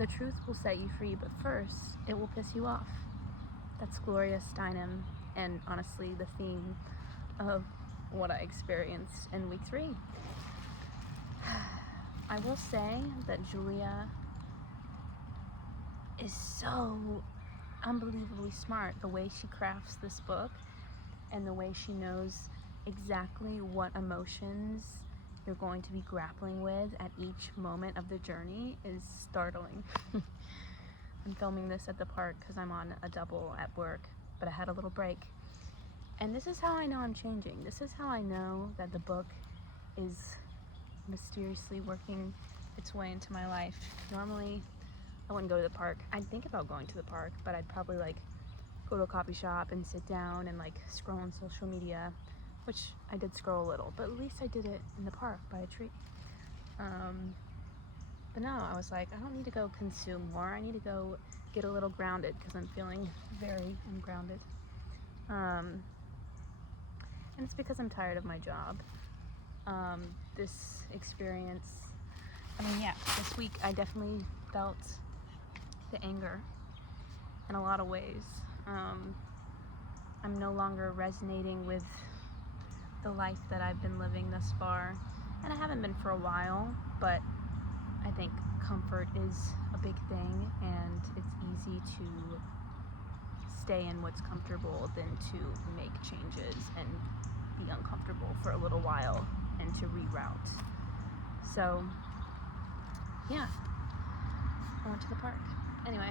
The truth will set you free, but first, it will piss you off. That's Gloria Steinem, and honestly, the theme of what I experienced in week 3. I will say that Julia is so unbelievably smart. The way she crafts this book and the way she knows exactly what emotions you're going to be grappling with at each moment of the journey is startling. I'm filming this at the park because I'm on a double at work, but I had a little break. And this is how I know I'm changing. This is how I know that the book is mysteriously working its way into my life. Normally, I wouldn't go to the park. I'd think about going to the park, but I'd probably go to a coffee shop and sit down and scroll on social media, which I did scroll a little, but at least I did it in the park by a tree. But no, I was like, I don't need to go consume more. I need to go get a little grounded because I'm feeling very ungrounded. And it's because I'm tired of my job. This experience, this week I definitely felt the anger in a lot of ways. I'm no longer resonating with the life that I've been living thus far, and I haven't been for a while, but I think comfort is a big thing, and it's easy to stay in what's comfortable than to make changes and be uncomfortable for a little while and to reroute. So yeah, I went to the park. Anyway,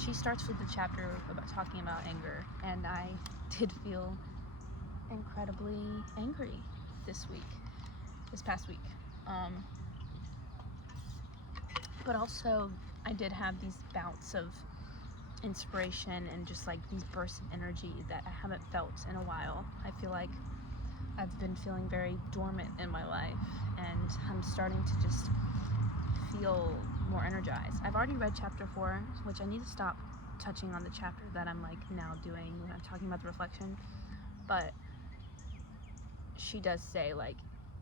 she starts with the chapter about talking about anger, and I did feel incredibly angry this past week. But also I did have these bouts of inspiration and just these bursts of energy that I haven't felt in a while. I feel like I've been feeling very dormant in my life, and I'm starting to just feel more energized. I've already read chapter 4, which I need to stop touching on the chapter that I'm now doing when I'm talking about the reflection. But she does say,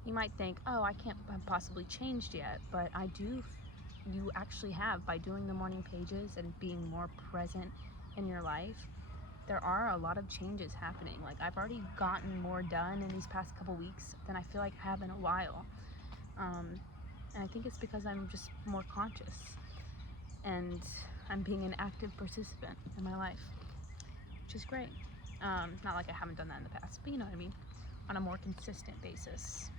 you might think, oh, I can't have possibly changed yet, but you actually have, by doing the morning pages and being more present in your life. There are a lot of changes happening. I've already gotten more done in these past couple weeks than I feel like I have in a while. And I think it's because I'm just more conscious and I'm being an active participant in my life, which is great. Not like I haven't done that in the past, but you know what I mean, on a more consistent basis.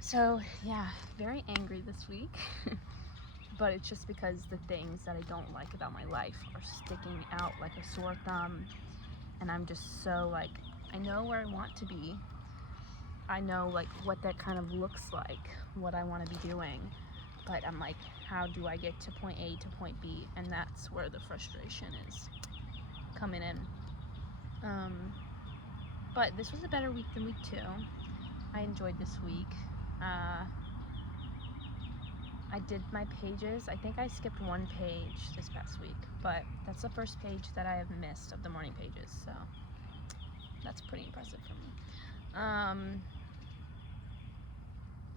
So yeah, very angry this week, but it's just because the things that I don't like about my life are sticking out like a sore thumb, and I'm just so I know where I want to be. I know what that kind of looks like, what I want to be doing, but I'm how do I get to point A to point B? And that's where the frustration is coming in. But this was a better week than week 2. I enjoyed this week. I did my pages. I think I skipped one page this past week, but that's the first page that I have missed of the morning pages, so that's pretty impressive for me.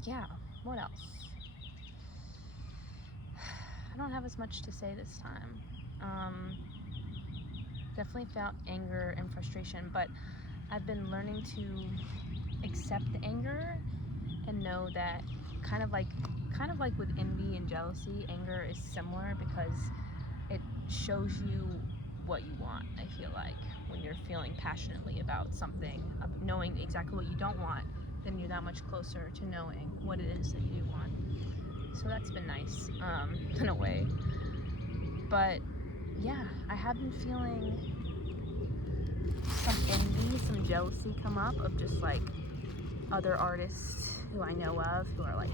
Yeah, what else? I don't have as much to say this time. Definitely felt anger and frustration, but I've been learning to accept the anger and know that kind of like with envy and jealousy, anger is similar because it shows you what you want. I feel like when you're feeling passionately about something, knowing exactly what you don't want, then you're that much closer to knowing what it is that you do want. So that's been nice, in a way. But yeah, I have been feeling some envy, some jealousy come up of just other artists who I know of who are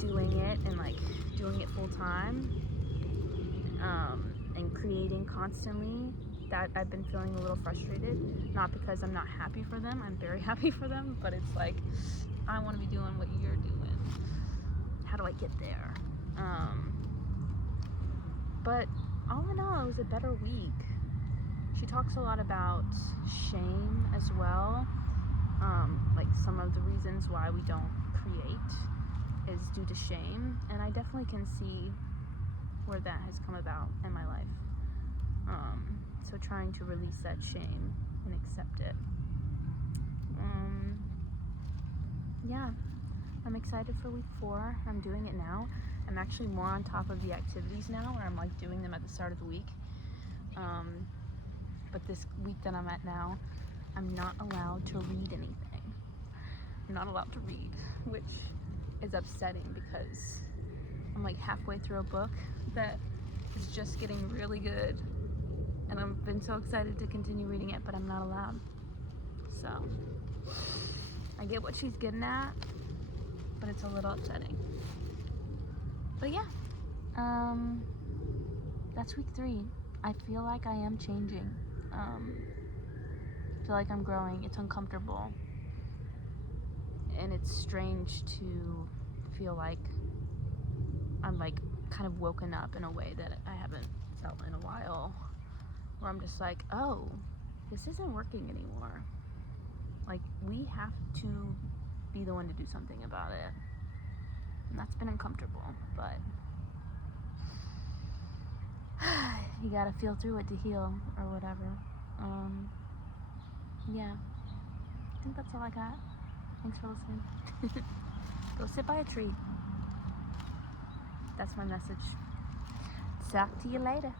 doing it and doing it full time, and creating constantly. That I've been feeling a little frustrated, not because I'm not happy for them. I'm very happy for them, but it's I want to be doing what you're doing. How do I get there? But all in all, it was a better week. She talks a lot about shame as well, some of the reasons why we don't create, is due to shame, and I definitely can see where that has come about in my life. So trying to release that shame and accept it. Yeah, I'm excited for week 4. I'm doing it now. I'm actually more on top of the activities now, where I'm like doing them at the start of the week. But this week that I'm at now, I'm not allowed to read anything. I'm not allowed to read, which is upsetting because I'm like halfway through a book that is just getting really good, and I've been so excited to continue reading it, but I'm not allowed. So I get what she's getting at, but it's a little upsetting. But yeah, that's week 3. I feel like I am changing. I feel like I'm growing. It's uncomfortable, and it's strange to feel like I'm like kind of woken up in a way that I haven't felt in a while, where I'm just like, oh, this isn't working anymore. Like, we have to be the one to do something about it. And that's been uncomfortable, but you gotta feel through it to heal, or whatever. Yeah, I think that's all I got. Thanks for listening. Go sit by a tree. That's my message. Talk to you later.